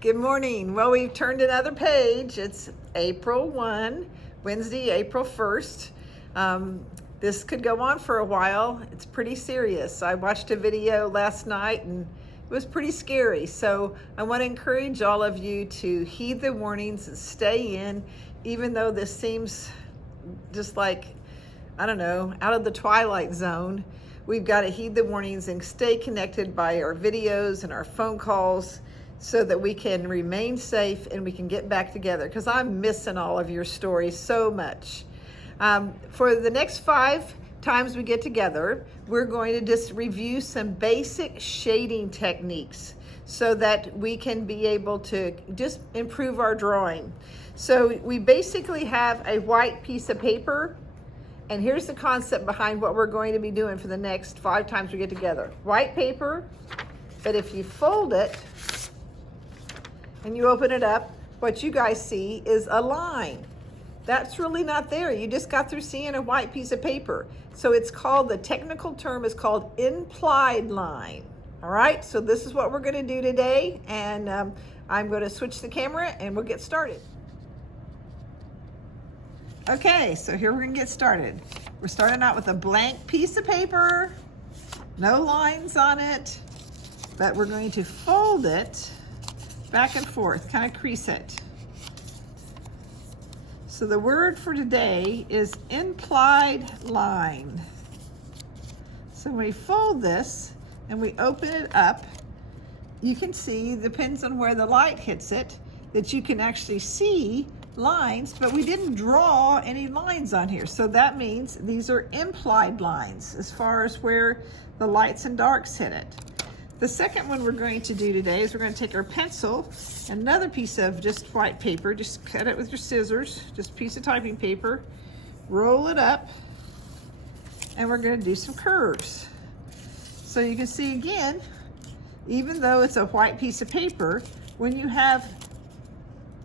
Good morning. Well, we've turned another page. It's April 1, Wednesday, April 1st. This could go on for a while. It's pretty serious. I watched a video last night and it was pretty scary. So I want to encourage all of you to heed the warnings and stay in, even though this seems just like, I don't know, out of the twilight zone. We've got to heed the warnings and stay connected by our videos and our phone calls, so that we can remain safe and we can get back together, because I'm missing all of your stories so much. For the next 5 times we get together, we're going to just review some basic shading techniques so that we can be able to just improve our drawing. So we basically have a white piece of paper, and here's the concept behind what we're going to be doing for the next 5 times we get together. White paper, but if you fold it, and you open it up, what you guys see is a line. That's really not there. You just got through seeing a white piece of paper. So it's called, the technical term is called implied line. All right, so this is what we're gonna do today, and I'm gonna switch the camera and we'll get started. Okay, so here we're gonna get started. We're starting out with a blank piece of paper, no lines on it, but we're going to fold it back and forth, kind of crease it. So the word for today is implied line. So when we fold this and we open it up, you can see, depends on where the light hits it, that you can actually see lines, but we didn't draw any lines on here. So that means these are implied lines as far as where the lights and darks hit it. The second one we're going to do today is we're going to take our pencil, another piece of just white paper, just cut it with your scissors, just a piece of typing paper, roll it up, and we're going to do some curves. So you can see again, even though it's a white piece of paper, when you have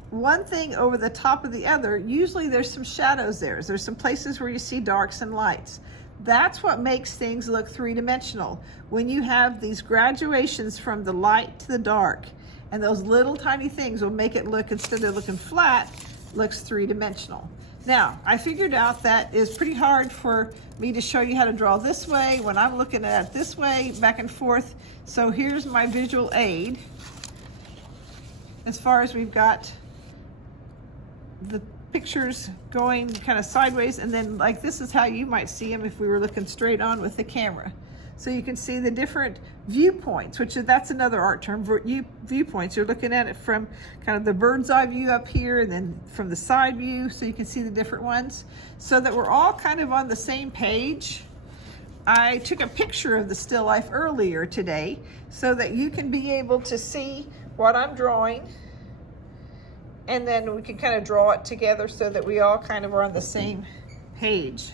one thing over the top of the other, usually there's some shadows there. There's some places where you see darks and lights. That's what makes things look three-dimensional. When you have these graduations from the light to the dark, and those little tiny things will make it look, instead of looking flat, looks three-dimensional. Now, I figured out that it's pretty hard for me to show you how to draw this way when I'm looking at it this way, back and forth. So here's my visual aid. As far as we've got the pictures going kind of sideways, and then like this is how you might see them if we were looking straight on with the camera. So you can see the different viewpoints, that's another art term, viewpoints. You're looking at it from kind of the bird's eye view up here, and then from the side view, so you can see the different ones, so that we're all kind of on the same page. I took a picture of the still life earlier today so that you can be able to see what I'm drawing, and then we can kind of draw it together so that we all kind of are on the same page.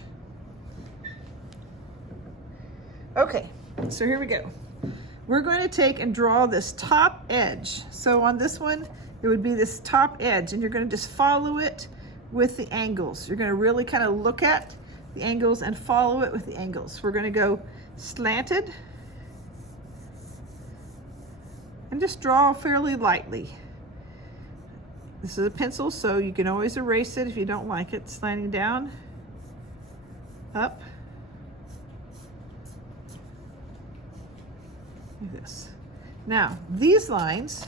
Okay, so here we go. We're going to take and draw this top edge. So on this one, it would be this top edge, and you're going to just follow it with the angles. You're going to really kind of look at the angles and follow it with the angles. We're going to go slanted and just draw fairly lightly. This is a pencil, so you can always erase it if you don't like it. Slanting down, up, like this. Now, these lines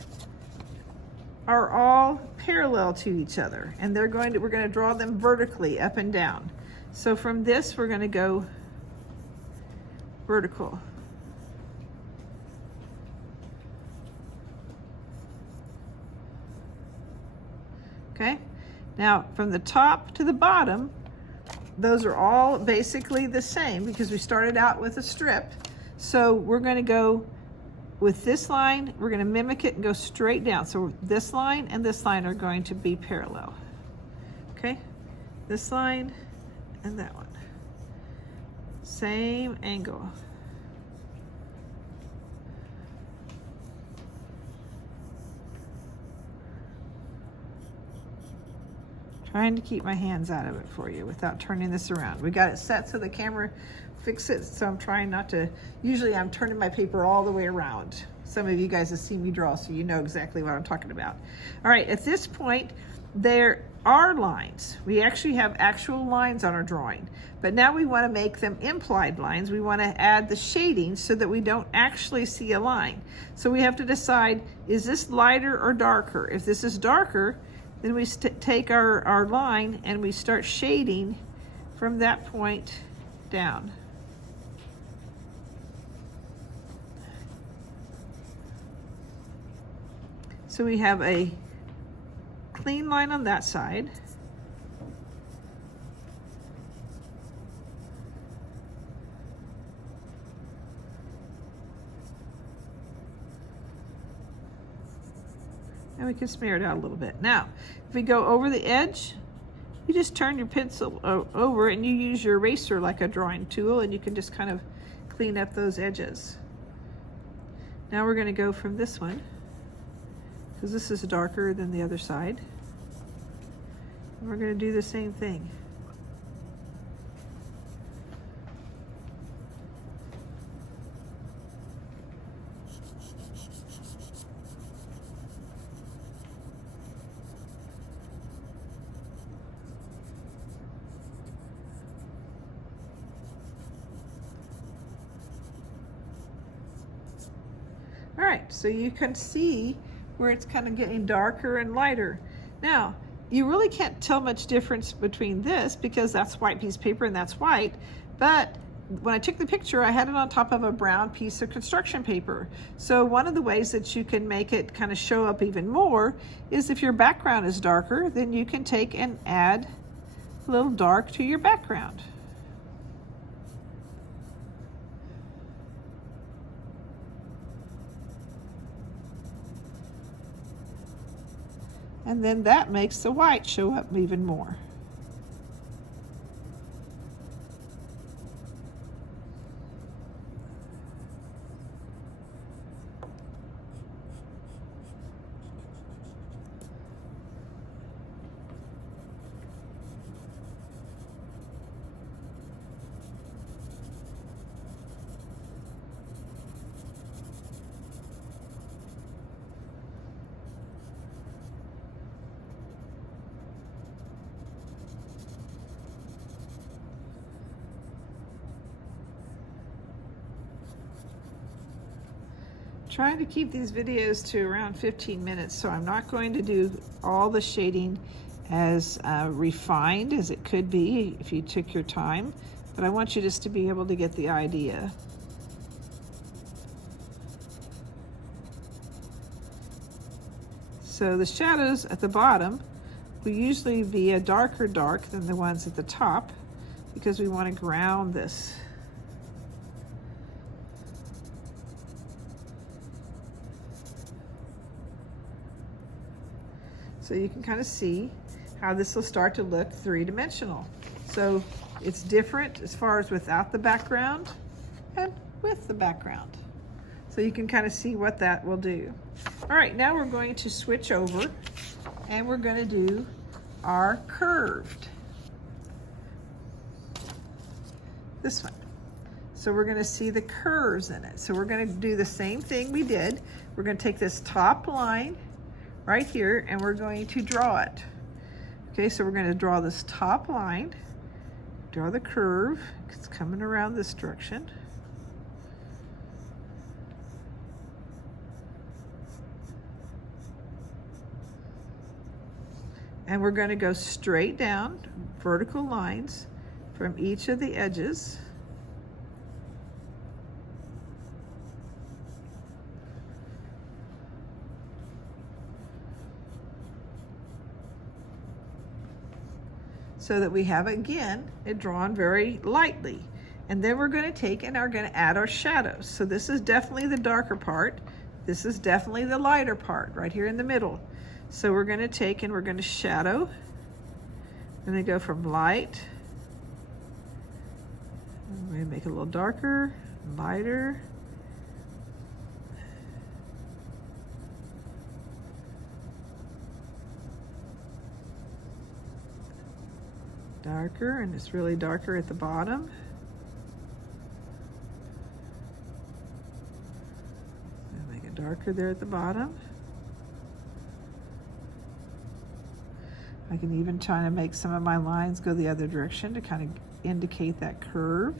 are all parallel to each other, and we're going to draw them vertically up and down. So from this, we're going to go vertical. Okay, now from the top to the bottom, those are all basically the same because we started out with a strip. So we're going to go with this line, we're going to mimic it and go straight down. So this line and this line are going to be parallel. Okay, this line and that one, same angle. Trying to keep my hands out of it for you without turning this around. We got it set so the camera fix it, so I'm trying not to, usually I'm turning my paper all the way around some of you guys have seen me draw, so you know exactly what I'm talking about. All right, at this point, there are lines. We actually have actual lines on our drawing, but now we want to make them implied lines. We want to add the shading so that we don't actually see a line. So we have to decide, is this lighter or darker? If this is darker, then we take our line and we start shading from that point down. So we have a clean line on that side. And we can smear it out a little bit. Now, if we go over the edge, you just turn your pencil over and you use your eraser like a drawing tool, and you can just kind of clean up those edges. Now we're going to go from this one, because this is darker than the other side. And we're going to do the same thing. All right, so you can see where it's kind of getting darker and lighter. Now, you really can't tell much difference between this because that's white piece of paper and that's white, but when I took the picture, I had it on top of a brown piece of construction paper. So one of the ways that you can make it kind of show up even more is if your background is darker, then you can take and add a little dark to your background. And then that makes the white show up even more. Trying to keep these videos to around 15 minutes, so I'm not going to do all the shading as refined as it could be if you took your time, but I want you just to be able to get the idea. So the shadows at the bottom will usually be a darker dark than the ones at the top because we want to ground this. So you can kind of see how this will start to look three-dimensional. So it's different as far as without the background and with the background. So you can kind of see what that will do. All right, now we're going to switch over and we're going to do our curved. This one. So we're going to see the curves in it. So we're going to do the same thing we did. We're going to take this top line right here and we're going to draw it. Okay, so we're going to draw this top line, draw the curve. It's coming around this direction. And we're going to go straight down, vertical lines from each of the edges. So that we have, again, it drawn very lightly. And then we're going to take and are going to add our shadows. So this is definitely the darker part. This is definitely the lighter part right here in the middle. So we're going to take and we're going to shadow. And then go from light. We're going to make it a little darker, lighter. Darker, and it's really darker at the bottom. And make it darker. darker there at the bottom. I can even try to make some of my lines go the other direction to kind of indicate that curve.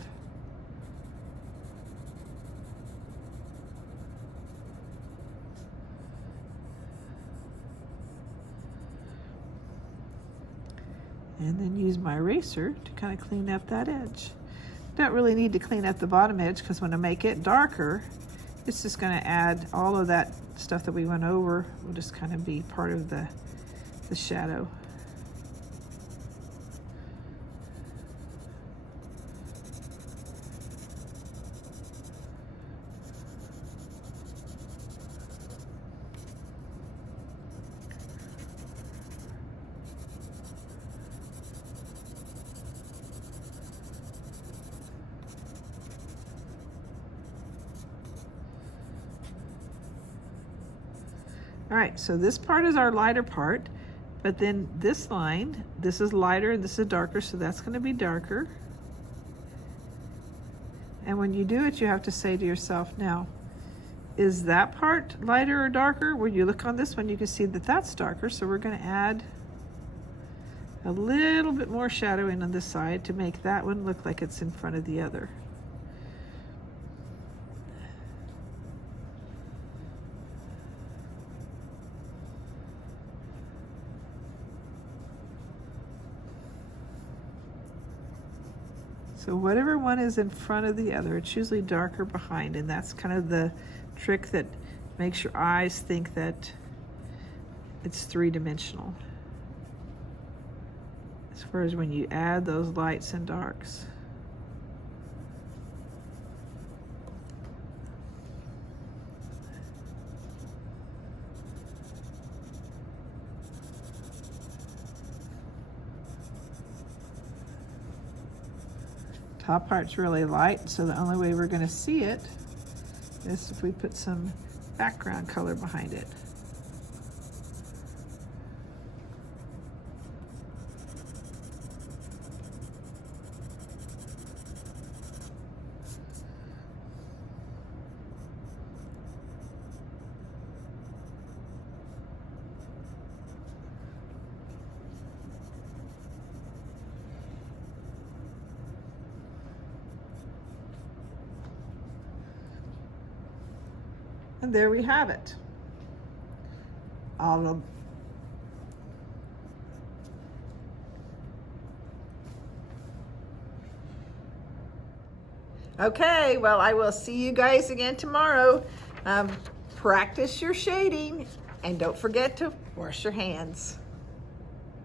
And then use my eraser to kind of clean up that edge. Don't really need to clean up the bottom edge because when I make it darker, it's just going to add all of that stuff that we went over. Will just kind of be part of the shadow. All right, so this part is our lighter part, but then this line, this is lighter and this is darker, so that's going to be darker. And when you do it, you have to say to yourself, now, is that part lighter or darker? When you look on this one, you can see that that's darker, so we're going to add a little bit more shadowing on this side to make that one look like it's in front of the other. So whatever one is in front of the other, it's usually darker behind, and that's kind of the trick that makes your eyes think that it's three-dimensional. As far as when you add those lights and darks. Top part's really light, so the only way we're going to see it is if we put some background color behind it. And there we have it. All of Okay, well, I will see you guys again tomorrow. Practice your shading and don't forget to wash your hands.